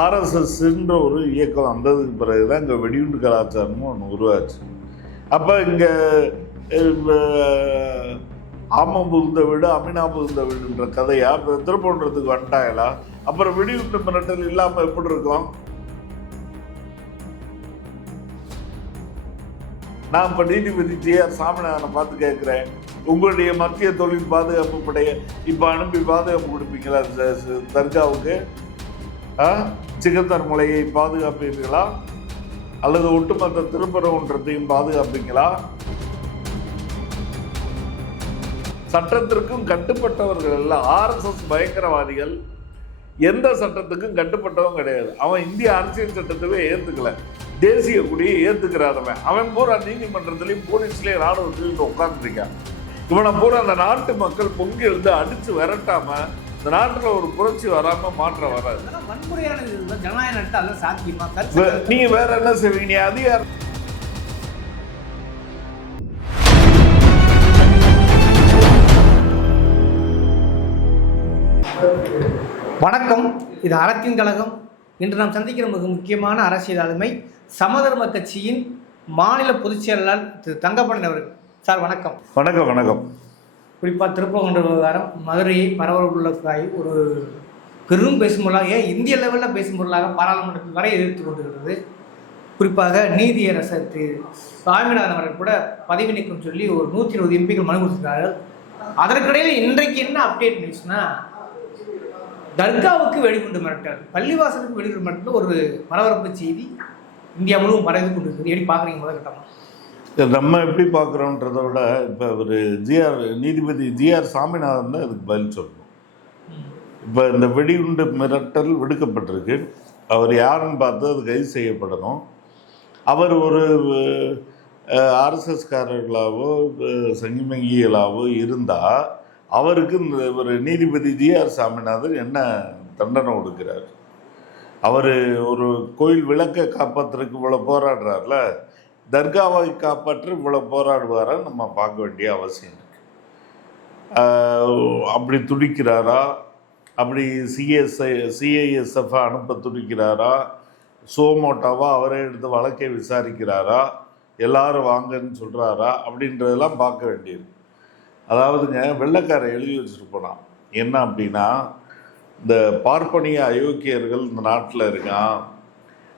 ஆர்எஸ்எஸ்ன்ற ஒரு இயக்கம் வந்ததுக்கு பிறகு தான் இங்கே வெடிகுண்டு கலாச்சாரமும் ஒன்று உருவாச்சு. அப்போ இங்கே ஆமம் புகுந்த வீடு அமினா புகுந்த வீடுன்ற கதையா? இப்போ திருப்பன்றதுக்கு வந்துட்டாங்களா? அப்புறம் வெடிகுண்டு மிரட்டல் இல்லாமல் எப்படி இருக்கும்? நான் இப்போ நீதிபதி ஜி ஆர் சாமிநாதனை பார்த்து கேட்குறேன் உங்களுடைய மத்திய தொழில் பாதுகாப்பு படைய இப்போ அனுப்பி பாதுகாப்பு கொடுப்பீங்களா தர்காவுக்கு? சிகந்தர் மலையை பாதுகாப்பீர்களா? அல்லது ஒட்டுமொத்த திருப்பரங்குன்றத்தையும் பாதுகாப்பீங்களா? சட்டத்திற்கும் கட்டுப்பட்டவர்கள் எல்லாம் ஆர்எஸ்எஸ் பயங்கரவாதிகள். எந்த சட்டத்துக்கும் கட்டுப்பட்டவன் கிடையாது. அவன் இந்திய அரசியல் சட்டத்தவே ஏற்றுக்கல தேசிய கொடியை ஏற்றுக்கிறாதவன் அவன். பூரா நீதிமன்றத்திலையும் போலீஸ்லேயும் ராணுவத்திலையும் உட்கார்ந்துருக்கான். இவனை பூரா அந்த நாட்டு மக்கள் பொங்கி எழுந்து அடித்து விரட்டாமல் இந்த நாட்டுல ஒரு புரட்சி வராம மாற்றம் வராது. அதெல்லாம் வன்முறையான இது தான் ஜனநாயக நாட்டு அதெல்லாம் சாத்தியமா? வே- கருத்து நீங்க வேற என்ன செய்வீங்க? அதிகாரம் வணக்கம். இது அறத்தின் கழகம். இன்று நாம் சந்திக்கிற மிக முக்கியமான அரசியல் ஆளுமை சமதர்ம கட்சியின் மாநில பொதுச் செயலாளர் திரு தங்கப்பன் அவர்கள். சார் வணக்கம். வணக்கம் வணக்கம். குறிப்பாக திருப்பங்குன்ற விவகாரம் மதுரையை பரவலுள்ளதாய் ஒரு பெரும் பேசும் பொருளாக ஏன் இந்திய லெவலில் பேசும் பொருளாக பாராளுமன்றத்தில் வரை எதிர்த்து கொண்டிருக்கிறது. குறிப்பாக நீதியரசர் திரு சுவாமிநாதன் அவர்கள் கூட பதவி நீக்கம் சொல்லி ஒரு நூற்றி இருபது எம்பிக்கள் மனு கொடுத்திருக்கார்கள் அதற்கிடையில் இன்றைக்கு என்ன அப்டேட் நியூஸ்னா தர்காவுக்கு வெடிகுண்டு மிரட்டல். பள்ளிவாசலுக்கு வெடிகுண்டு மிரட்டல் ஒரு பரபரப்பு செய்தி இந்தியா முழுவதும் பரவி கொண்டிருக்கிறது. எப்படி பார்க்குறீங்க முதல் கட்டமாக நம்ம எப்படி பார்க்குறோன்றத விட இப்போ ஒரு ஜிஆர் நீதிபதி ஜிஆர் சாமிநாதன் தான் இதுக்கு பதில் சொல்லணும். இப்போ இந்த வெடிகுண்டு மிரட்டல் விடுக்கப்பட்டிருக்கு. அவர் யாருன்னு பார்த்து அது கைது செய்யப்படணும். அவர் ஒரு ஆர்எஸ்எஸ்காரர்களாவோ சங்கிமங்கிகளாவோ இருந்தால் அவருக்கு இந்த ஒரு நீதிபதி ஜிஆர் சாமிநாதன் என்ன தண்டனை கொடுக்கிறார்? அவர் ஒரு கோயில் விளக்கை காப்பாற்றுறதுக்கு இவ்வளோ போராடுறாருல? தர்காவை காப்பாற்றி இவ்வளோ போராடுவாரா நம்ம பார்க்க வேண்டிய அவசியம் இருக்குது அப்படி துடிக்கிறாரா? அப்படி சிஎஸ்ஐ சிஐஎஸ்எஃப் அனுப்ப துடிக்கிறாரா? சோமோட்டாவா அவரே எடுத்து வழக்கை விசாரிக்கிறாரா? எல்லாரும் வாங்கன்னு சொல்கிறாரா அப்படின்றதெல்லாம் பார்க்க வேண்டியது. அதாவதுங்க வெள்ளக்காரை எழுதி வச்சுட்டு என்ன அப்படின்னா இந்த பார்ப்பனிய அயோக்கியர்கள் இந்த நாட்டில் இருக்கான்.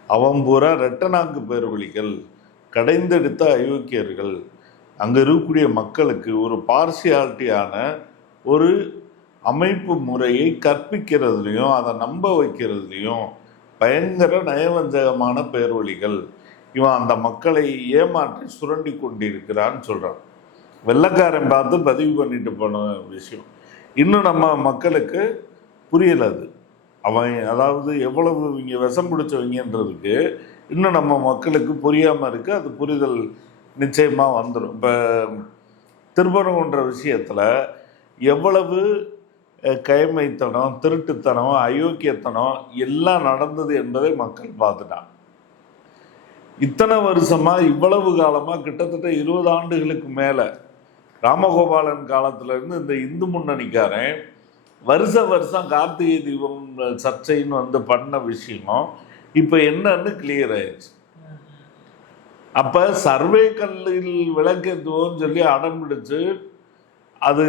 அவன் பூரா ரெட்டநாக்கு பேர்வழிகள் கடைந்தெடுத்த அயோக்கியர்கள். அங்கே இருக்கக்கூடிய மக்களுக்கு ஒரு பார்சியாலிட்டியான ஒரு அமைப்பு முறையை கற்பிக்கிறதுலையும் அதை நம்ப வைக்கிறதுலையும் பயங்கர நயவஞ்சகமான பேர்வழிகள். இவன் அந்த மக்களை ஏமாற்றி சுரண்டி கொண்டிருக்கிறான்னு சொல்கிறான் வெள்ளக்காரன் பார்த்து பதிவு பண்ணிட்டு போன விஷயம். இன்னும் நம்ம மக்களுக்கு புரியலது அவன் அதாவது எவ்வளவு இங்கே விஷம் பிடிச்சவங்கன்றதுக்கு இன்னும் நம்ம மக்களுக்கு புரியாமல் இருக்கு. அது புரிதல் நிச்சயமாக வந்துடும் இப்போ திருப்பரங்குன்ற விஷயத்தில் எவ்வளவு கைமைத்தனம் திருட்டுத்தனம் அயோக்கியத்தனம் எல்லாம் நடந்தது என்பதை மக்கள் பார்த்துட்டான் இத்தனை வருஷமா இவ்வளவு காலமா கிட்டத்தட்ட இருபது ஆண்டுகளுக்கு மேல ராமகோபாலன் காலத்துல இருந்து இந்த இந்து முன்னணிக்காரன் வருஷ வருஷம் கார்த்திகை தீபம் சர்ச்சைன்னு வந்து பண்ண விஷயம் இப்போ என்னன்னு கிளியர் ஆயிடுச்சு. அப்போ சர்வே கல்லில் விளக்கேற்றுவோம்னு சொல்லி அடம் பிடிச்சு அது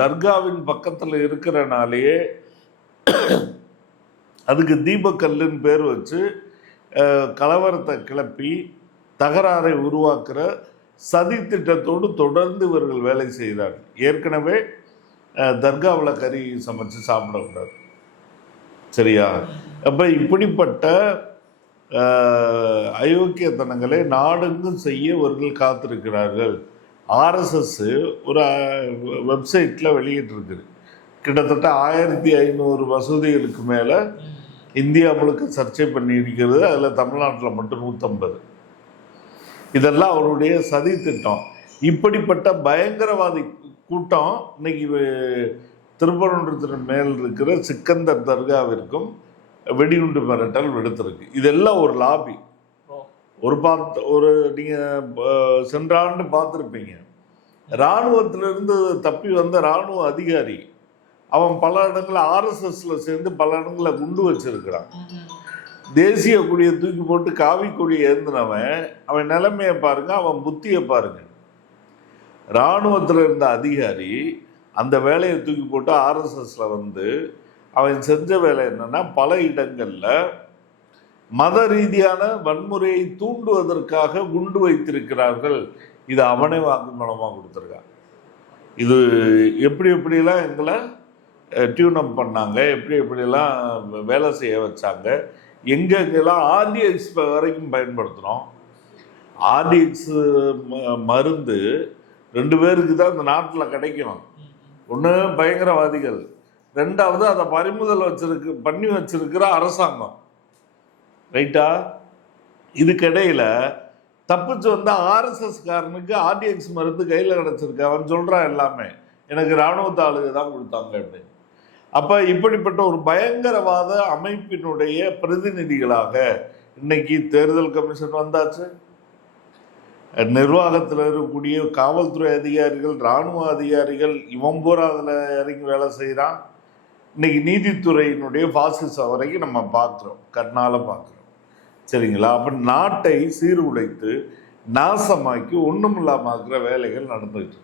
தர்காவின் பக்கத்தில் இருக்கிறனாலேயே அதுக்கு தீபக்கல்லுன்னு பேர் வச்சு கலவரத்தை கிளப்பி தகராறை உருவாக்குற சதி திட்டத்தோடு தொடர்ந்து இவர்கள் வேலை செய்கிறார்கள் ஏற்கனவே தர்காவில் கறி சமைச்சு சாப்பிடக்கூடாது சரியா? அப்போ இப்படிப்பட்ட அயோக்கியத்தனங்களை நாடெங்கும் செய்ய இவர்கள் காத்திருக்கிறார்கள். ஆர்எஸ்எஸ் ஒரு வெப்சைட்டில் வெளியிட்டிருக்குது. கிட்டத்தட்ட ஆயிரத்தி ஐநூறு வசதிகளுக்கு மேலே இந்தியா முழுக்க சர்ச்சை பண்ணி இருக்கிறது அதில் தமிழ்நாட்டில் மட்டும் நூற்றம்பது இதெல்லாம் அவருடைய சதி திட்டம் இப்படிப்பட்ட பயங்கரவாதி கூட்டம் இன்னைக்கு திருப்பரங்குன்றத்தின் மேல் இருக்கிற சிக்கந்தர் தர்காவிற்கும் வெடிகுண்டு மிரட்டல் விடுத்திருக்கு. இதெல்லாம் ஒரு லாபி. ஒரு பார்த்து ஒரு நீங்கள் சென்ற ஆண்டு பார்த்துருப்பீங்க. இராணுவத்திலிருந்து தப்பி வந்த இராணுவ அதிகாரி அவன் பல இடங்களில் ஆர்எஸ்எஸ்ல சேர்ந்து பல இடங்களில் குண்டு வச்சிருக்கிறான். தேசிய கொடியை தூக்கி போட்டு காவி கொடியை ஏந்தினவன் அவன் நிலைமையை பாருங்க அவன் புத்தியை பாருங்க. இராணுவத்தில் இருந்த அதிகாரி அந்த வேலையை தூக்கி போட்டு ஆர்எஸ்எஸில் வந்து அவன் செஞ்ச வேலை என்னன்னா பல இடங்களில் மத ரீதியான வன்முறையை தூண்டுவதற்காக குண்டு வைத்திருக்கிறார்கள். இது அவனே வாக்குமூலமாக கொடுத்துருக்கான். இது எப்படி எப்படிலாம் எங்களை டியூன் அப் பண்ணாங்க எப்படி எப்படிலாம் வேலை செய்ய வச்சாங்க எங்கெங்கெல்லாம் ஆர்டிஎக்ஸ் வரைக்கும் பயன்படுத்துகிறோம் ஆர்டிஎக்ஸ் மருந்து ரெண்டு பேருக்கு தான் இந்த நாட்டில் கிடைக்கணும். ஒன்று பயங்கரவாதிகள் ரெண்டாவது அதை பறிமுதல் வச்சிருக்கு பண்ணி வச்சிருக்கிற அரசாங்கம். ரைட்டா? இதுக்கிடையில் தப்பிச்சு வந்த ஆர்எஸ்எஸ் காரனுக்கு ஆர்டிஎக்ஸ் மருந்து கையில் கிடச்சிருக்கு. அவன் சொல்கிறான் எல்லாமே. எனக்கு இராணுவத்து ஆளுங்க தான் கொடுத்தாங்க அப்படின்னு. அப்போ இப்படிப்பட்ட ஒரு பயங்கரவாத அமைப்பினுடைய பிரதிநிதிகளாக இன்னைக்கு தேர்தல் கமிஷன் வந்தாச்சு. நிர்வாகத்தில் இருக்கக்கூடிய காவல்துறை அதிகாரிகள் இராணுவ அதிகாரிகள் இவன் பூரா அதில் இறங்கி வேலை செய்கிறான் இன்னைக்கு நீதித்துறையினுடைய பாசிசம் வரைக்கும் நம்ம பார்க்குறோம் கண்ணால் பார்க்குறோம். சரிங்களா? அப்போ நாட்டை சீர்குலைத்து நாசமாக்கி ஒன்றும் இல்லாமாக்குற வேலைகள் நடந்துகிட்டு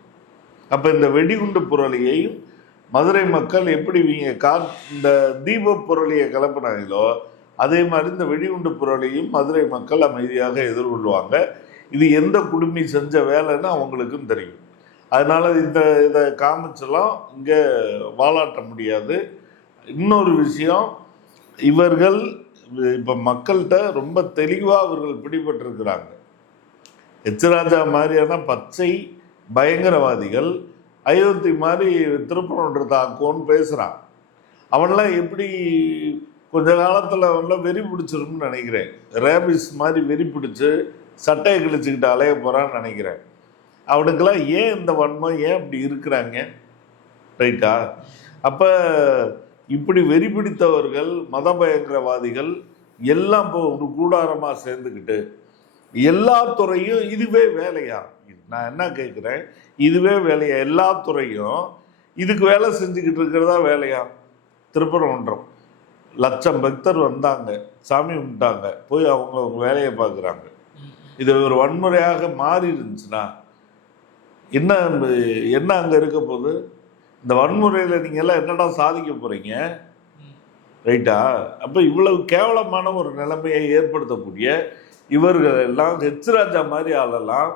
அப்போ இந்த வெடிகுண்டு புரளியையும் மதுரை மக்கள் எப்படி இவங்க கா இந்த தீப புரளியை கலப்பினாங்களோ அதே மாதிரி இந்த வெடிகுண்டு புரளியும் மதுரை மக்கள் அமைதியாக எதிர்கொள்வாங்க. இது எந்த குடுமி செஞ்ச வேலைன்னு அவங்களுக்கும் தெரியும். அதனால் இந்த இதை காமிச்செல்லாம் இங்கே வாலாட்ட முடியாது. இன்னொரு விஷயம் இவர்கள் இப்போ மக்கள்கிட்ட ரொம்ப தெளிவாக அவர்கள் பிடிபட்டிருக்கிறாங்க. எச்ராஜா மாதிரியான பச்சை பயங்கரவாதிகள் அயோத்தி மாதிரி திருப்பணம் தாக்கோன்னு பேசுகிறான் அவன்லாம் எப்படி கொஞ்ச காலத்தில் அவன்லாம் வெறி பிடிச்சிரும்னு நினைக்கிறேன். ரேபிஸ் மாதிரி வெறி பிடிச்சி சட்டையை கிழிச்சுக்கிட்டு அலைய போகிறான்னு நினைக்கிறேன். அவனுக்கெல்லாம் ஏன் இந்த வன்மம்? ஏன் இப்படி இருக்கிறாங்க? ரைட்டா? அப்போ இப்படி வெறி பிடித்தவர்கள் மத பயங்கரவாதிகள் எல்லாம் இப்போ ஒரு கூடாரமாக சேர்ந்துக்கிட்டு எல்லா துறையும் இதுவே வேலையா? நான் என்ன கேட்குறேன் இதுவே வேலையா? எல்லா துறையும் இதுக்கு வேலை செஞ்சுக்கிட்டு இருக்கிறதா வேலையா? திருப்பரங்குன்றம். லட்சம் பக்தர் வந்தாங்க சாமி கும்பிட்டாங்க போய் அவங்க அவங்க வேலையை பார்க்குறாங்க. இது ஒரு வன்முறையாக மாறி இருந்துச்சுன்னா என்ன என்ன அங்கே இருக்க போகுது? இந்த வன்முறையில் நீங்கள் எல்லாம் என்னடா சாதிக்க போகிறீங்க ரைட்டா? அப்போ இவ்வளவு கேவலமான ஒரு நிலைமையை ஏற்படுத்தக்கூடிய இவர்கள் எல்லாம் ஹெச் ராஜா மாதிரி ஆளெல்லாம்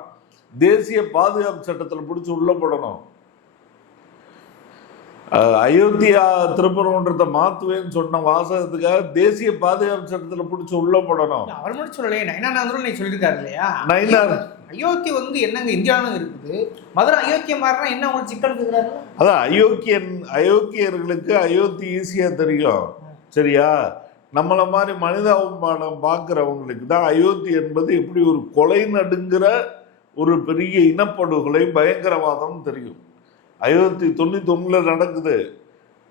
தேசிய பாதுகாப்பு சட்டத்தில் பிடிச்சி உள்ள போடணும். அயோத்தியா திருப்பரங்குன்றத்தை மாத்துவேன்னு சொன்ன வாசகத்துக்காக தேசிய பாதுகாப்பு சட்டத்தில் பிடிச்சி உள்ள போடணும். அவர் மட்டும் சொல்லலையே நயனானந்தரும் நீ சொல்லியிருக்காரு இல்லையா? நயினார். அயோத்தி வந்து என்னங்க இந்தியாவில் இருக்குது? மதுரை அயோக்கியம் மாறினா என்ன உங்களுக்கு சிக்கல் இருக்கிறாரு அதான் அயோக்கியன் அயோக்கியர்களுக்கு அயோத்தி ஈஸியாக தெரியும். சரியா? நம்மளை மாதிரி மனித அவமானம் பார்க்குறவங்களுக்கு தான் அயோத்தி என்பது எப்படி ஒரு கொலை நடுங்கிற ஒரு பெரிய இனப்படுகொலை பயங்கரவாதம் தெரியும். அயோத்தி தொண்ணூத்தி ஒண்ணுல நடக்குது.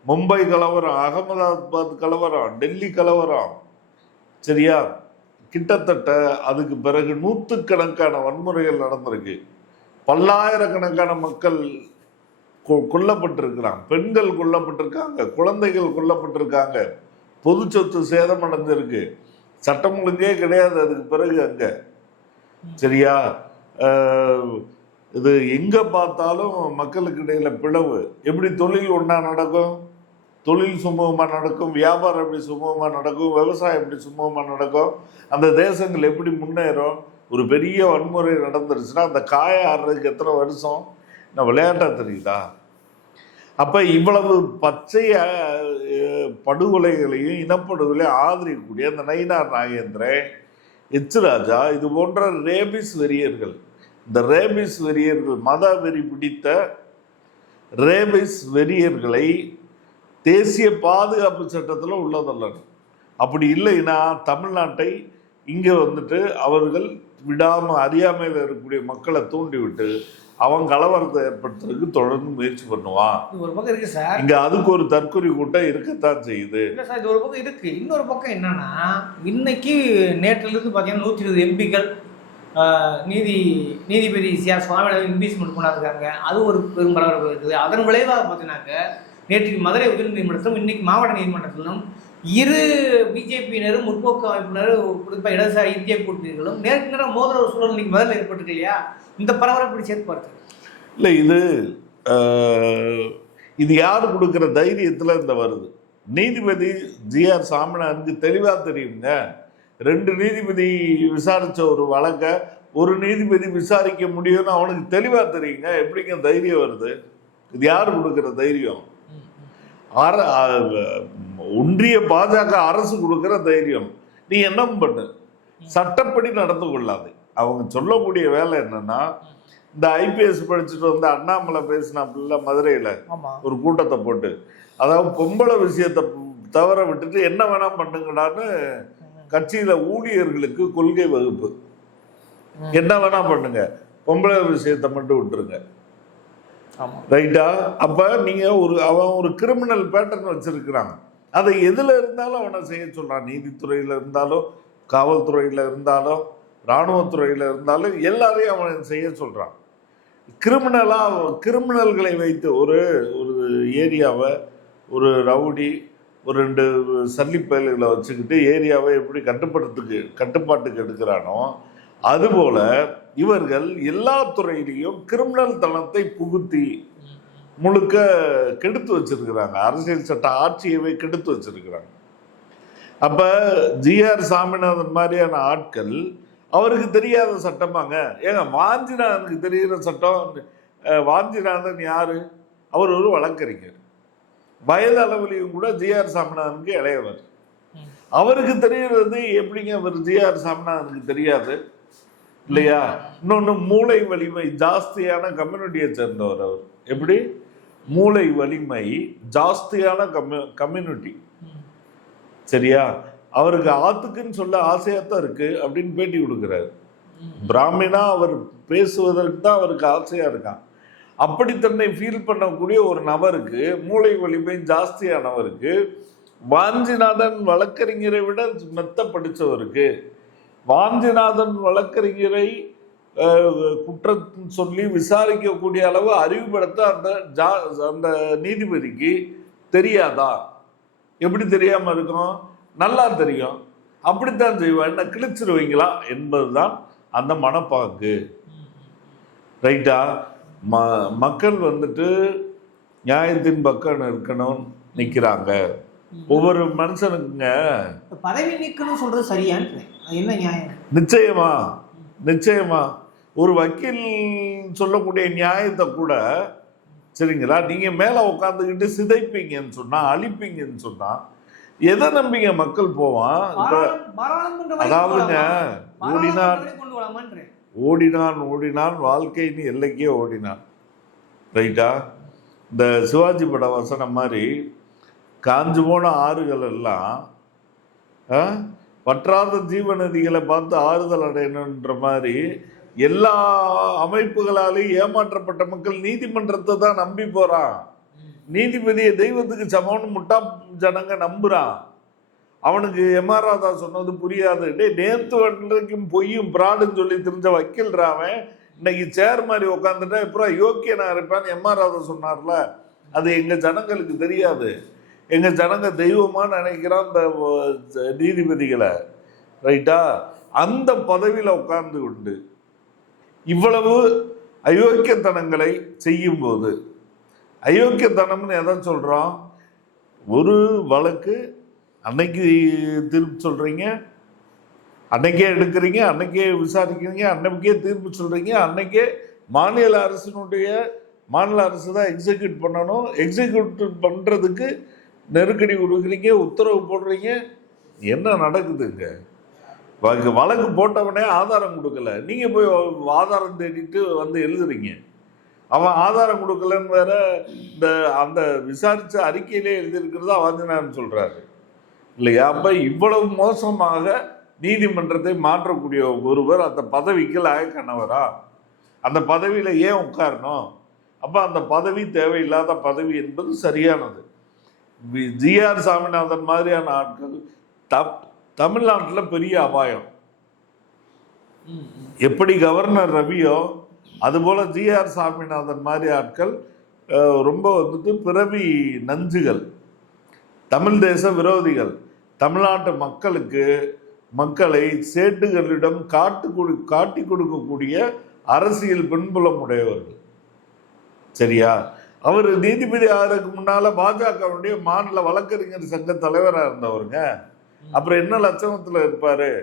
மும்பை கலவரம் அகமதாபாத் கலவரம் டெல்லி கலவரம். சரியா? கிட்டத்தட்ட அதுக்கு பிறகு நூற்றுக்கணக்கான வன்முறைகள் நடந்திருக்கு. பல்லாயிரக்கணக்கான மக்கள் கொ- கொல்லப்பட்டிருக்கிறாங்க. பெண்கள் கொல்லப்பட்டிருக்காங்க குழந்தைகள் கொல்லப்பட்டிருக்காங்க. பொது சொத்து சேதம் அடைஞ்சிருக்கு சட்டம் ஒழுங்கே கிடையாது அதுக்கு பிறகு அங்க. சரியா? இது எங்கே பார்த்தாலும் மக்களுக்கு இடையில பிளவு. எப்படி தொழில் ஒன்றா நடக்கும்? தொழில் சுமூகமாக நடக்கும் வியாபாரம் எப்படி சுமூகமாக நடக்கும் விவசாயம் எப்படி சுமூகமாக நடக்கும் அந்த தேசங்கள் எப்படி முன்னேறும் ஒரு பெரிய வன்முறை நடந்துருச்சுன்னா அந்த காய ஆடுறதுக்கு எத்தனை வருஷம்? நான் விளையாட்டாக தெரியுதா? அப்போ இவ்வளவு பச்சை படுகொலைகளையும் இனப்படுகொலையும் ஆதரிக்கக்கூடிய அந்த நயினார் நாகேந்திரன் எச் ராஜா இது போன்ற ரேபிஸ் வெறியர்கள் இந்த ரேபிஸ் வெறியர்கள் மத வெறி பிடித்த ரேபிஸ் வெறியர்களை தேசிய பாதுகாப்பு சட்டத்தில் உள்ளதல்லணும் அப்படி இல்லைன்னா தமிழ்நாட்டை இங்கே வந்துட்டு அவர்கள் விடாமல் அறியாமையில் இருக்கக்கூடிய மக்களை தூண்டிவிட்டு அவன் கலவரத்தை ஏற்படுத்துறதுக்கு தொடர்ந்து முயற்சி பண்ணுவான். ஒரு பக்கம் இருக்கு சார். இங்க அதுக்கு ஒரு தற்கொலை கூட்டம் இருக்கத்தான் செய்யுது. இல்லை சார் இது ஒரு பக்கம் இருக்கு. இன்னொரு பக்கம் என்னன்னா இன்னைக்கு நேற்றிலிருந்து பார்த்தீங்கன்னா நூற்றி இருபது எம்பிக்கள் நீதி நீதிபதி சிஆர் சுவாமிநாதன் இம்பீச்மெண்ட் கொண்டாந்துருக்காங்க. அது ஒரு பெரும் பரபரப்பு இருக்குது. அதன் விளைவாக பார்த்தீங்கன்னாக்க நேற்று மதுரை உயர்நீதிமன்றத்திலும் இன்னைக்கு மாவட்ட நீதிமன்றத்திலும் இரு பிஜேபியினரும் முற்போக்கு அமைப்பினரும் குறிப்பாக இடதுசாரி இந்திய கூட்டணிகளும் நேருக்கு நேரம் மோதிர ஒரு சூழல் இன்னைக்கு முதல்ல ஏற்பட்டிருக்கு இல்லையா? இந்த பரபரப்பு சேர்த்து பார்த்து? இல்லை இது இது யார் கொடுக்குற தைரியத்தில் இந்த வருது? நீதிபதி ஜிஆர் சாமிநாதனுக்கு தெளிவாக தெரியுங்க ரெண்டு நீதிபதி விசாரிச்ச ஒரு வழக்கை ஒரு நீதிபதி விசாரிக்க முடியும்னு அவனுக்கு தெளிவாக தெரியுங்க. எப்படிங்க தைரியம் வருது? இது யார் கொடுக்குற தைரியம்? அர ஒன்றிய பாஜக அரசு கொடுக்குற தைரியம். நீ என்ன பண்ணு? சட்டப்படி நடந்து கொள்ளாது. அவங்க சொல்லக்கூடிய வேலை என்னன்னா இந்த ஐபிஎஸ் படிச்சுட்டு வந்து அண்ணாமலை பேசினாப்புல மதுரையில் ஒரு கூட்டத்தை போட்டு அதாவது பொம்பளை விஷயத்தை தவற விட்டுட்டு என்ன வேணா பண்ணுங்கடான்னு கட்சியில ஊழியர்களுக்கு கொள்கை வகுப்பு. என்ன வேணா பண்ணுங்க. பொம்பளை விஷயத்தை மட்டும் விட்டுருங்க. ரைட்டா? அப்ப நீங்க ஒரு அவன் ஒரு கிரிமினல் பேட்டர்ன் வச்சிருக்கிறாங்க அதை எதுல இருந்தாலும் அவனை செய்ய சொல்றான். நீதித்துறையில இருந்தாலும் காவல்துறையில இருந்தாலும் இராணுவத்துறையில இருந்தாலும் எல்லாரையும் அவன் செய்ய சொல்றான். கிரிமினலா கிரிமினல்களை வைத்து ஒரு ஒரு ஏரியாவை ஒரு ரவுடி ஒரு ரெண்டு சல்லி பயல்களை வச்சுக்கிட்டு ஏரியாவை எப்படி கட்டுப்படுத்துக்கு கட்டுப்பாட்டுக்கு எடுக்கிறானோ அதுபோல இவர்கள் எல்லா துறையிலையும் கிரிமினல் தளத்தை புகுத்தி முழுக்க கெடுத்து வச்சிருக்கிறாங்க. அரசியல் சட்ட ஆட்சியவே கெடுத்து வச்சிருக்கிறாங்க. அப்ப ஜிஆர் சாமிநாதன் மாதிரியான ஆட்கள் அவருக்கு தெரியாத சட்டமாங்க. ஏங்க வாஞ்சிநாதனுக்கு தெரிகிற சட்டம் வாஞ்சிநாதன் யாரு? அவர் ஒரு வழக்கறிஞர். வயது அளவிலையும் கூட ஜிஆர் சாமிநாதனுக்கு இளையவர். அவருக்கு தெரிகிறது எப்படிங்க அவர் ஜிஆர் சாமிநாதனுக்கு தெரியாது? இல்லையா? இன்னொன்று மூளை வலிமை ஜாஸ்தியான கம்யூனிட்டியை சேர்ந்தவர் அவர். எப்படி? மூளை வலிமை ஜாஸ்தியான கம்யூ கம்யூனிட்டி. சரியா? அவருக்கு ஆத்துக்குன்னு சொல்ல ஆசையாத்தான் இருக்கு அப்படின்னு பேட்டி கொடுக்குறாரு. பிராமினா அவர் பேசுவதற்கு தான் அவருக்கு ஆசையா இருக்கான். அப்படி தன்னை ஃபீல் பண்ணக்கூடிய ஒரு நபருக்கு மூளை வலிமை ஜாஸ்தியானவருக்கு வாஞ்சிநாதன் வழக்கறிஞரை விட மெத்த படித்தவருக்கு வாஞ்சிநாதன் வழக்கறிஞரை குற்றம் சொல்லி விசாரிக்கக்கூடிய அளவு அறிவுபடுத்த அந்த ஜா அந்த நீதிபதிக்கு தெரியாதா? எப்படி தெரியாமல் இருக்கும்? நல்லா தெரியும். அப்படித்தான் செய்வேன் என்ன கிழிச்சிருவீங்களா? என்பதுதான் அந்த மனப்பாக்கு ரைட்டா? ம மக்கள் வந்துட்டு நியாயத்தின் பக்கம் இருக்கணும் நிற்கிறாங்க ஒவ்வொரு மனுஷனுக்குங்க. இப்ப பதவி நீக்கணும் சொல்றது சரியான்னு என்ன நியாயம்? நிச்சயமா. நிச்சயமா. ஒரு வக்கீல் சொல்லக்கூடிய நியாயத்தை கூட சரிங்களா நீங்க மேல உட்காந்துக்கிட்டு சிதைப்பீங்கன்னு சொன்னா அழிப்பீங்கன்னு சொன்னா எதை நம்பிங்க மக்கள் போவான்? அதாவதுங்க போலாமா? ஓடினான் ஓடினான் வாழ்க்கைன்னு எல்லைக்கே ஓடினான். ரைட்டா இந்த சிவாஜி பட வசனம் மாதிரி காஞ்சு போன ஆறுகள் எல்லாம் ஆ, ஜீவ ஜீவநதிகளை பார்த்து ஆறுதல் அடையணுன்ற மாதிரி எல்லா அமைப்புகளாலையும் ஏமாற்றப்பட்ட மக்கள் நீதிமன்றத்தை தான் நம்பி போகிறான் நீதிபதியை தெய்வத்துக்கு சமம்னு முட்டா ஜனங்க நம்புகிறான் அவனுக்கு எம்ஆர் ராதா சொன்னது புரியாது. டேய் நேத்து வரைக்கும் பொய்யும் பிராடுன்னு சொல்லி தெரிஞ்ச வக்கீல்றாவன் இன்னைக்கு சேர் மாதிரி உட்காந்துட்டா இப்போ யோக்கியனா இருப்பான்னு எம்ஆர் ராதா சொன்னார்ல. அது எங்க ஜனங்களுக்கு தெரியாது. எங்க ஜனங்க தெய்வமா நினைக்கிறான் அந்த நீதிபதிகளை. ரைட்டா? அந்த பதவியில உட்கார்ந்து கொண்டு இவ்வளவு அயோக்கியத்தனங்களை செய்யும்போது அயோக்கியத்தனம்னு எதை சொல்றோம் ஒரு வழக்கு அன்னைக்கு தீர்ப்பு சொல்கிறீங்க அன்னைக்கே எடுக்கிறீங்க அன்னைக்கே விசாரிக்கிறீங்க அன்னைக்கே தீர்ப்பு சொல்கிறீங்க அன்னைக்கே மாநில அரசினுடைய மாநில அரசு தான் எக்ஸிக்யூட் பண்ணணும். எக்ஸிக்யூட் பண்ணுறதுக்கு நெருக்கடி கொடுக்குறீங்க உத்தரவு போடுறீங்க. என்ன நடக்குதுங்க வழக்கு போட்டவனே ஆதாரம் கொடுக்கல. நீங்கள் போய் ஆதாரம் தேடிட்டு வந்து எழுதுறீங்க. அவன் ஆதாரம் கொடுக்கலன்னு வேற இந்த அந்த விசாரித்த அறிக்கையிலே எழுதியிருக்கிறதா வாஞ்சினான்னு சொல்கிறாரு இல்லையா? அப்ப இவ்வளவு மோசமாக நீதிமன்றத்தை மாற்றக்கூடிய ஒருவர் அந்த பதவிக்கு லாயக்கானவரா அந்த பதவியில ஏன் உட்காரணும்? அப்ப அந்த பதவி தேவையில்லாத பதவி என்பது சரியானது. ஜிஆர் சாமிநாதன் மாதிரியான ஆட்கள் தப் தமிழ்நாட்டில் பெரிய அபாயம். எப்படி கவர்னர் ரவியோ அதுபோல ஜிஆர் சாமிநாதன் மாதிரி ஆட்கள் ரொம்ப வந்துட்டு பிறவி நஞ்சுகள் தமிழ் தேச விரோதிகள். தமிழ்நாட்டு மக்களுக்கு மக்களை சேட்டுகளிடம் காட்டு கொடு காட்டி கொடுக்கக்கூடிய அரசியல் பின்புலம் உடையவர்கள். சரியா? அவர் நீதிபதி ஆகிறதுக்கு முன்னால பாஜகவுடைய மாநில வழக்கறிஞர் சங்க தலைவராக இருந்தவருங்க. அப்புறம் என்ன லட்சணத்தில் இருப்பாரு?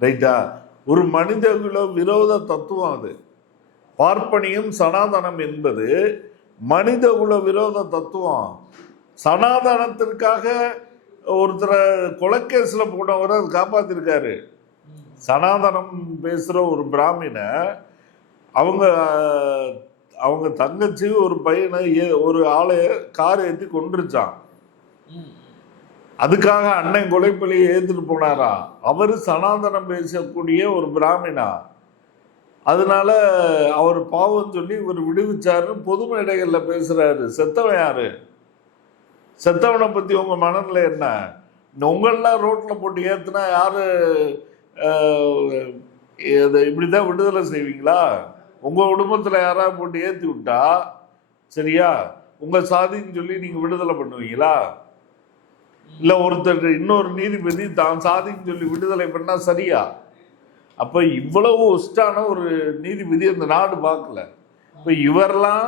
ரைட்டா? ஒரு மனிதகுல விரோத தத்துவம் அது. பார்ப்பனியம் சனாதனம் என்பது மனிதகுல விரோத தத்துவம். சனாதனத்திற்காக ஒருத்தரை கொலைக்கேஸில் போனவரை அது காப்பாற்றிருக்காரு சனாதனம் பேசுகிற ஒரு பிராமண அவங்க அவங்க தங்கச்சி ஒரு பையனை ஏ- ஒரு ஆளை கார் ஏற்றி கொண்டுருச்சான் அதுக்காக அண்ணன் கொலைப்பலியை ஏற்றுட்டு போனாரா? அவர் சனாதனம் பேசக்கூடிய ஒரு பிராமினா. அதனால அவர் பாவம் சொல்லி இவர் விடுவிச்சாருன்னு பொது மேடைகளில் பேசுறாரு. செத்தவன் யாரு? செத்தவனை பற்றி உங்கள் மனநிலை என்ன? உங்களெல்லாம் ரோட்டில் போட்டு ஏற்றுனா யார் இதை இப்படி தான் விடுதலை செய்வீங்களா? உங்கள் குடும்பத்தில் யாராவது போட்டு ஏற்றி விட்டா சரியா? உங்கள் சாதின்னு சொல்லி நீங்கள் விடுதலை பண்ணுவீங்களா? இல்லை ஒருத்தர் இன்னொரு நீதிபதி தான் சாதின்னு சொல்லி விடுதலை பண்ணால் சரியா? அப்போ இவ்வளவு ஒஸ்டான ஒரு நீதிபதி அந்த நாடு பார்க்கல. இப்போ இவரெல்லாம்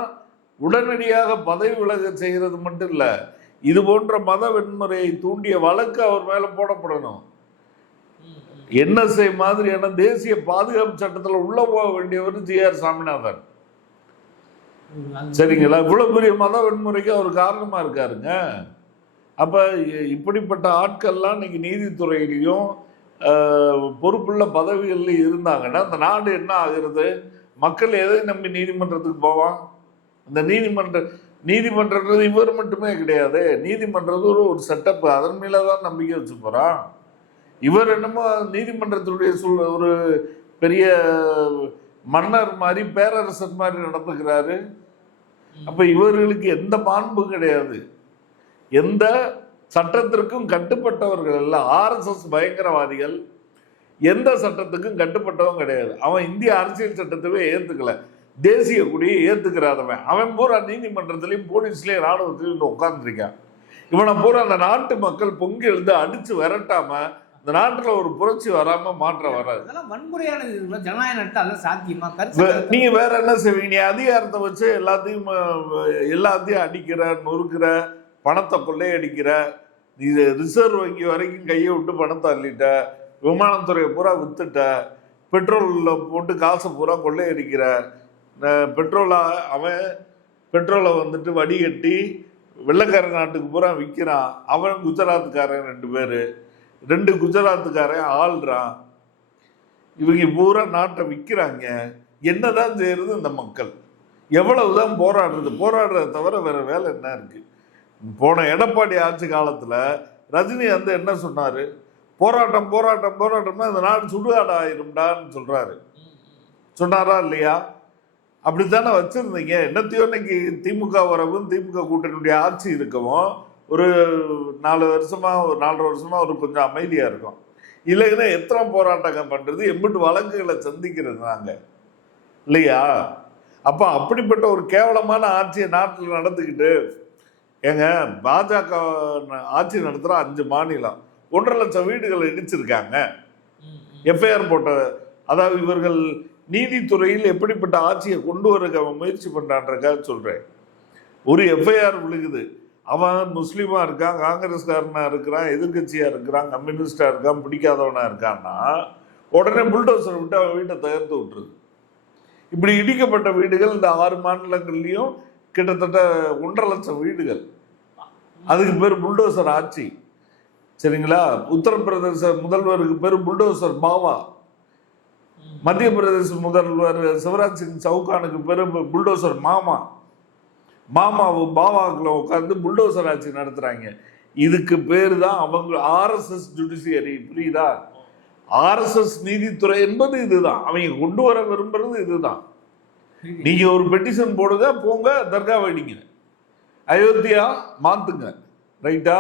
உடனடியாக பதவி விலக செய்கிறது மட்டும் இல்லை இது போன்ற மத வன்முறையை தூண்டிய வழக்கு அவர் மேலே போடப்படணும். என்எஸ்ஐ மாதிரியான தேசிய பாதுகாப்பு சட்டத்தில் உள்ள போக வேண்டியவர் ஜி ஆர் சாமிநாதன். சரிங்களா? இவ்வளவு பெரிய மத வன்முறைக்கு அவர் காரணமா இருக்காருங்க. அப்ப இ- இப்படிப்பட்ட ஆட்கள்லாம் இன்னைக்கு நீதித்துறையிலையும் பொறுப்புள்ள பதவிகள்ல இருந்தாங்கன்னா அந்த நாடு என்ன ஆகுறது? மக்கள் எதை நம்பி நீதிமன்றத்துக்கு போவான் அந்த நீதிமன்ற நீதிமன்றன்றது இவர் மட்டுமே கிடையாது. நீதிமன்றது ஒரு ஒரு செட்டப் அதன் மேல தான் நம்பிக்கை வச்சு போகிறான் இவர் என்னமோ நீதிமன்றத்துடைய சூழ் ஒரு பெரிய மன்னர் மாதிரி பேரரசர் மாதிரி நடந்துக்கிறாரு. அப்போ இவர்களுக்கு எந்த மாண்பும் கிடையாது. எந்த சட்டத்திற்கும் கட்டுப்பட்டவர்கள் அல்ல. ஆர்எஸ்எஸ் பயங்கரவாதிகள் எந்த சட்டத்துக்கும் கட்டுப்பட்டவன் கிடையாது. அவன் இந்திய அரசியல் சட்டத்தவே ஏற்றுக்கலை தேசிய கொடியை ஏத்துக்கிறாதவன். அவன் பூரா நீதிமன்றத்திலையும் போலீஸ்லயும் ராணுவத்திலையும் உட்கார்ந்துருக்கான் இவனை பூரா அந்த நாட்டு மக்கள் பொங்கி எழுந்து அடிச்சு விரட்டாம இந்த நாட்டுல ஒரு புரட்சி வராம மாற்றம் வராது. வன்முறையான ஜனநாயக நீங்க வேற என்ன செய்வீங்க? நீ அதிகாரத்தை வச்சு எல்லாத்தையும் எல்லாத்தையும் அடிக்கிற நொறுக்கிற பணத்தை கொள்ளையடிக்கிற நீ ரிசர்வ் வங்கி வரைக்கும் கையை விட்டு பணத்தை அள்ளிட்ட விமானத்துறையை பூரா வித்துட்ட பெட்ரோல்ல போட்டு காசை பூரா கொள்ளையடிக்கிற பெட்ரோலா அவன் பெட்ரோலை வந்துட்டு வடிகட்டி வெள்ளக்கார நாட்டுக்கு பூரா விற்கிறான் அவன் குஜராத்துக்காரன் ரெண்டு பேர். ரெண்டு குஜராத்துக்காரன் ஆள்றான். இவங்க பூரா நாட்டை விற்கிறாங்க என்னதான் செய்யறது இந்த மக்கள்? எவ்வளவுதான் போராடுறது? போராடுறத தவிர வேற வேலை என்ன இருக்கு? போன எடப்பாடி ஆட்சி காலத்துல ரஜினி வந்து என்ன சொன்னாரு? போராட்டம் போராட்டம் போராட்டம்னா இந்த நாடு சுடுகாடு ஆயிரும்டான்னு சொல்றாரு. சொன்னாரா இல்லையா? அப்படித்தானே வச்சிருந்தீங்க? என்னத்தையோ இன்னைக்கு திமுக வரவும் திமுக கூட்டணியுடைய ஆட்சி இருக்கவும் ஒரு நாலு வருஷமா ஒரு நாலரை வருஷமா ஒரு கொஞ்சம் அமைதியா இருக்கும். இல்லைன்னா எத்தனை போராட்டங்கள் பண்றது? எம்பிட்டு வழக்குகளை சந்திக்கிறது நாங்க. இல்லையா? அப்ப அப்படிப்பட்ட ஒரு கேவலமான ஆட்சியை நாட்டில் நடந்துக்கிட்டு ஏங்க பாஜக ஆட்சி நடத்துற அஞ்சு மாநிலம் ஒன்றரை லட்சம் வீடுகளை இடிச்சிருக்காங்க. எஃப்ஐஆர் போட்ட அதாவது இவர்கள் நீதித்துறையில் எப்படிப்பட்ட ஆட்சியை கொண்டு வர முயற்சி பண்ணான்றக்காக சொல்கிறேன் ஒரு எஃப்ஐஆர் விழுகுது. அவன் முஸ்லீமாக இருக்கான் காங்கிரஸ்காரனாக இருக்கிறான் எதிர்கட்சியாக இருக்கிறான் கம்யூனிஸ்டாக இருக்கான் பிடிக்காதவனாக இருக்கான்னா உடனே புல்டோசர் விட்டு அவன் வீட்டை தகர்த்து விட்டுருது. இப்படி இடிக்கப்பட்ட வீடுகள் இந்த ஆறு மாநிலங்கள்லேயும் கிட்டத்தட்ட ஒன்றரை லட்சம் வீடுகள். அதுக்கு பேர் புல்டோசர் ஆட்சி. சரிங்களா? உத்தரப்பிரதேச முதல்வருக்கு பேர் புல்டோசர் பாவா. மத்திய பிரதேச முதல்வர் சிவராஜ் சிங் சவுகானுக்கு பெரும் புல்டோசர் மாமா மாமாவும் பாவாக்குள்ள உட்காந்து புல்டோசர் ஆட்சி நடத்துகிறாங்க இதுக்கு பேர் தான் அவங்க ஆர்எஸ்எஸ் ஜுடிஷியரி புரியுதா? ஆர்எஸ்எஸ் நீதித்துறை என்பது இதுதான். அவங்க கொண்டு வர விரும்புறது இதுதான். நீங்க ஒரு பெட்டிஷன் போடுங்க போங்க தர்கா வைடிங்க அயோத்தியா மாத்துங்க ரைட்டா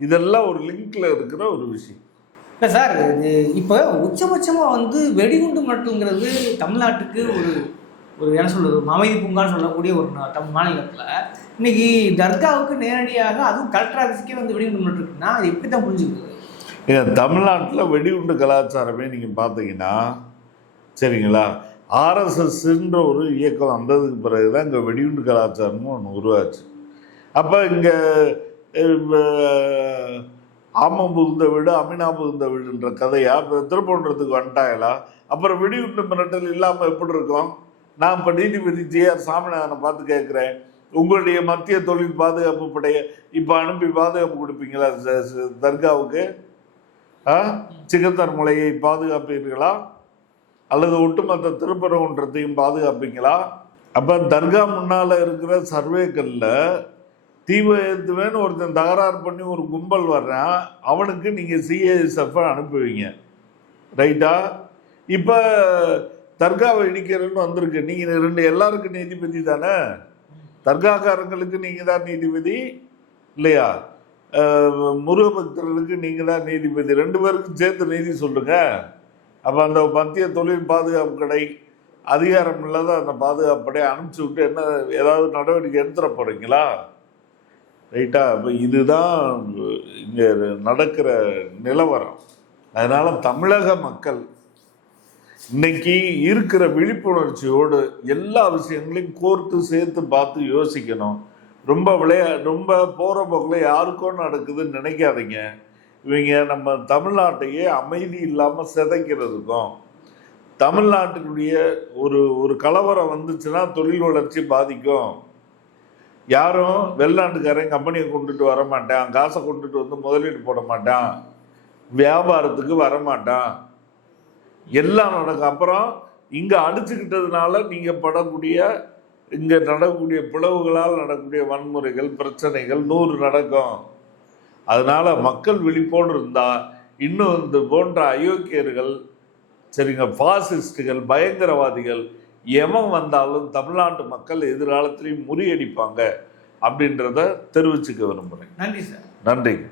இதெல்லாம் ஒரு லிங்க்ல இருக்கிற ஒரு விஷயம். இல்லை சார் இது இப்போ உச்சபட்சமாக வந்து வெடிகுண்டு மட்டுங்கிறது தமிழ்நாட்டுக்கு ஒரு ஒரு என்ன சொல்கிறது அமைதி பூங்கான்னு சொல்லக்கூடிய ஒரு நா- தம் மாநிலத்தில். இன்னைக்கு தர்காவுக்கு நேரடியாக அதுவும் கலெக்டர் ஆஃபீஸ்க்கே வந்து வெடிகுண்டு இருக்குன்னா அது எப்படி தான் புரிஞ்சுக்கிறது தமிழ்நாட்டில் வெடிகுண்டு கலாச்சாரமே நீங்கள் பார்த்தீங்கன்னா சரிங்களா? ஆர்எஸ்எஸ்ன்ற ஒரு இயக்கம் வந்ததுக்கு பிறகு தான் இங்கே வெடிகுண்டு கலாச்சாரமும் ஒன்று உருவாச்சு. அப்போ இங்கே ஆம புகுந்த வீடு அமினா புகுந்த வீடுன்ற கதையா? இப்போ திருப்பன்றதுக்கு வந்துட்டாங்களா அப்புறம் வெடிகுண்டு மிரட்டல் இல்லாமல் எப்படி இருக்கும்? நான் இப்போ நீதிபதி ஜே ஆர் சாமிநாதனை பார்த்து கேட்குறேன் உங்களுடைய மத்திய தொழில் பாதுகாப்பு படைய இப்போ அனுப்பி பாதுகாப்பு கொடுப்பீங்களா தர்காவுக்கு? ஆ? சிகந்தர் மலையை பாதுகாப்பீர்களா? அல்லது ஒட்டுமொத்த திருப்பரங்குன்றத்தையும் பாதுகாப்பீங்களா? அப்போ தர்கா முன்னால் இருக்கிற சர்வேக்கல்ல தீவை ஏற்றுவேன்னு ஒருத்தன் தகராறு பண்ணி ஒரு கும்பல் வர்றான். அவனுக்கு நீங்கள் சிஏஎஸ்எஃப் அனுப்புவீங்க. ரைட்டா இப்போ தர்காவை இடிக்கிறேன்னு வந்திருக்கு. நீங்கள் ரெண்டு எல்லாருக்கும் நீதிபதி தானே? தர்காக்காரங்களுக்கு நீங்கள் தான் நீதிபதி? இல்லையா? முருகபக்தர்களுக்கு நீங்கள் தான் நீதிபதி. ரெண்டு பேருக்கும் சேர்த்து நீதி சொல்லுங்க. அப்போ அந்த மத்திய தொழில் பாதுகாப்பு கடை அதிகாரம் இல்லாத அந்த பாதுகாப்பு படையை அனுப்பிச்சி விட்டு என்ன ஏதாவது நடவடிக்கை எடுத்துட போகிறீங்களா ரைட்டா? இப்போ இதுதான் இங்கே நடக்கிற நிலவரம். அதனால் தமிழக மக்கள் இன்னைக்கு இருக்கிற விழிப்புணர்ச்சியோடு எல்லா விஷயங்களையும் கோர்த்து சேர்த்து பார்த்து யோசிக்கணும். ரொம்ப விளையா ரொம்ப போகிற போக்கில் யாருக்கோ நடக்குதுன்னு நினைக்காதீங்க. இவங்க நம்ம தமிழ்நாட்டையே அமைதி இல்லாமல் சிதைக்கிறதுக்கும் தமிழ்நாட்டினுடைய ஒரு ஒரு கலவரம் வந்துச்சுன்னா தொழில் வளர்ச்சி பாதிக்கும். யாரும் வெளிநாட்டுக்காரன் கம்பெனியை கொண்டுட்டு வர மாட்டான் காசை கொண்டுட்டு வந்து முதலீடு போட மாட்டான் வியாபாரத்துக்கு வர மாட்டான் எல்லாம் நடக்கும். அப்புறம் இங்கே அடிச்சுக்கிட்டதுனால நீங்கள் படக்கூடிய இங்கே நடக்கக்கூடிய பிளவுகளால் நடக்கக்கூடிய வன்முறைகள் பிரச்சனைகள் நூறு நடக்கும். அதனால் மக்கள் விழிப்போடு இருந்தால் இன்னும் இந்த போன்ற அயோக்கியர்கள் சரிங்க ஃபாசிஸ்டுகள் பயங்கரவாதிகள் எவன் வந்தாலும் தமிழ்நாட்டு மக்கள் எதிர்காலத்திலையும் முறியடிப்பாங்க அப்படின்றத தெரிவிச்சுக்க விரும்புகிறேன் நன்றி சார். நன்றிங்க